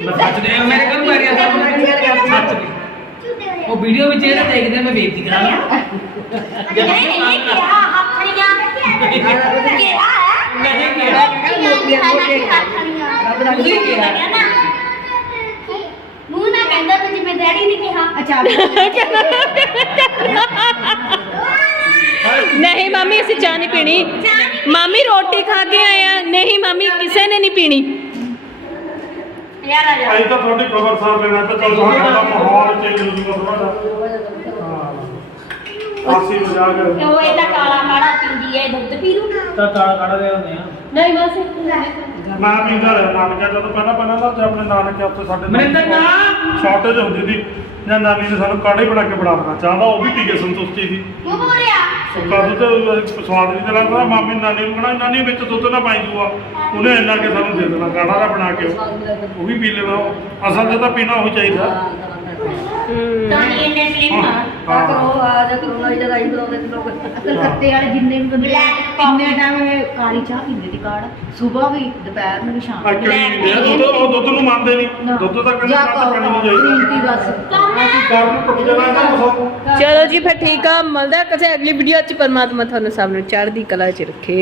ਮੈਂ ਸੱਚ ਦੇ ਮੇਰੇ ਕੋਲ ਮਾਰਿਆ ਸੱਚ ਦੀ। ਉਹ ਵੀਡੀਓ ਵਿੱਚ ਇਹਨੇ ਦੇਖਦੇ ਮੈਂ ਬੇਇੱਜ਼ਤੀ ਕਰਾਂਗਾ ਨਹੀਂ ਨਹੀਂ ਕਿਹਾ ਹੱਥ ਨਹੀਂ ਗਿਆ। ਕਿਹਾ ਹੈ ਨਹੀਂ ਕਿਹਾ ਤੁਸੀਂ ਕਿਹਾ ਨਾ ਮੂੰਹ ਨਾ ਕਹਿੰਦਾ ਤੇ ਜਿਵੇਂ ਡੈਡੀ ਨੇ ਕਿਹਾ ਅੱਛਾ ਨਹੀਂ ਮਾਮੀ ਅਸੀਂ ਚਾਹ ਨਹੀਂ ਪੀਣੀ। ਮਾਮੀ ਰੋਟੀ ਖਾ ਕੇ ਆਏ ਆ। ਨਹੀਂ ਮਾਮੀ ਕਿਸੇ ਨੇ ਨਹੀਂ ਪੀਣੀ। ਯਾਰ ਆ ਜਾ। ਅਸੀਂ ਤਾਂ ਤੁਹਾਡੀ ਖਬਰ ਸਾਰ ਲੈਣਾ ਤਾਂ ਚੱਲ ਤੁਹਾਡਾ ਦਾ ਮਾਹੌਲ ਚੇਂਜ ਹੋ ਜੂਗਾ ਥੋੜਾ ਜਿਹਾ। ਅਸੀਂ ਮਜ਼ਾਕ ਉਹ ਇਹਦਾ ਕਾਲਾ ਕਾੜਾ ਪੀਂਦੀ ਹੈ ਦੁੱਧ ਪੀ ਲੂ ਤਾਂ ਕਾਲਾ ਕਾੜਾ ਦੇ ਹੁੰਦੇ ਆ। ਨਹੀਂ ਬਸ। ਮੈਂ ਪੀਂਦਾ ਰਿਹਾ ਨਾਨਕਿਆ ਜਦੋਂ ਪਹਿਲਾਂ ਪਹਿਲਾਂ ਤਾਂ ਆਪਣੇ ਨਾਨਕੇ ਉੱਥੇ ਸਾਡੇ ਮਨਿੰਦਰ ਨਾ? ਸ਼ਾਰਟੇਜ ਹੁੰਦੀ ਸੀ। ਜਾਂ ਨਾਨੀ ਨੇ ਸਾਨੂੰ ਕਾੜੇ ਬਣਾ ਕੇ ਬਣਾ ਦੇਣਾ ਚਾਹਦਾ ਉਹ ਵੀ ਪੀ ਕੇ ਸੰਤੁਸ਼ਟੀ ਸੀ। ਮੂੰਹ ਬੋਲਿਆ ਸੁੱਕਾ ਦੁੱਧ ਸਵਾਦ ਨਹੀਂ ਤੇ ਲੱਗਦਾ ਮਾਮੀ ਨਾਨੀ ਨੂੰ ਕਹਣਾ ਨਾਨੀ ਵਿੱਚ ਦੁੱਧ ਨਾ ਪਾਈ ਦੂਆ ਉਹਨੇ ਇੰਨਾ ਕੇ ਸਾਨੂੰ ਦੇ ਦੇਣਾ ਕਾੜਾ ਦਾ ਬਣਾ ਕੇ। ਉਹ ਵੀ ਪੀ ਲੈਣਾ। ਉਹ। ਅਸਲ 'ਚ ਤਾਂ ਪੀਣਾ ਉਹ ਚਾਹੀਦਾ। ਆ। ਜਾ ਕਰੋਨਾ ਜਿਹੜਾ ਆਈ ਲੋਕ। ਕਲਕੱਤੇ ਵਾਲੇ ਜਿੰਨੇ ਵੀ ਬੰਦੇ ਕਿੰਨੇ ਟਾਈਮ ਇਹ ਕਾਲੀ ਚਾਹ ਪੀਂਦੇ ਦੀ ਕਾੜ ਸਵੇਰ ਵੀ ਦੁਪਹਿਰ ਨੂੰ ਵੀ ਸ਼ਾਮ ਦੁੱਧ ਉਹ ਦੁੱਧ ਨੂੰ ਮੰਨਦੇ ਨਹੀਂ। ਦੁੱਧ ਤਾਂ ਕਹਿੰਦੇ ਕੱਟ ਪਾਣੀ ਨਹੀਂ ਚਾਹੀਦਾ ਬਸ। ਗਰਮ ਟੁੱਟ ਜਾਣਾ ਇਹਨਾਂ ਨੂੰ ਸਭ ਚਲੋ ਜੀ ਫਿਰ ਠੀਕ ਆ। ਮਿਲਦਾ ਕਿਸੇ ਅਗਲੀ ਵੀਡੀਓ ਚ। ਪਰਮਾਤਮਾ ਤੁਹਾਨੂੰ ਸਭ ਨੂੰ ਚੜ੍ਹਦੀ ਕਲਾ ਚ ਰੱਖੇ।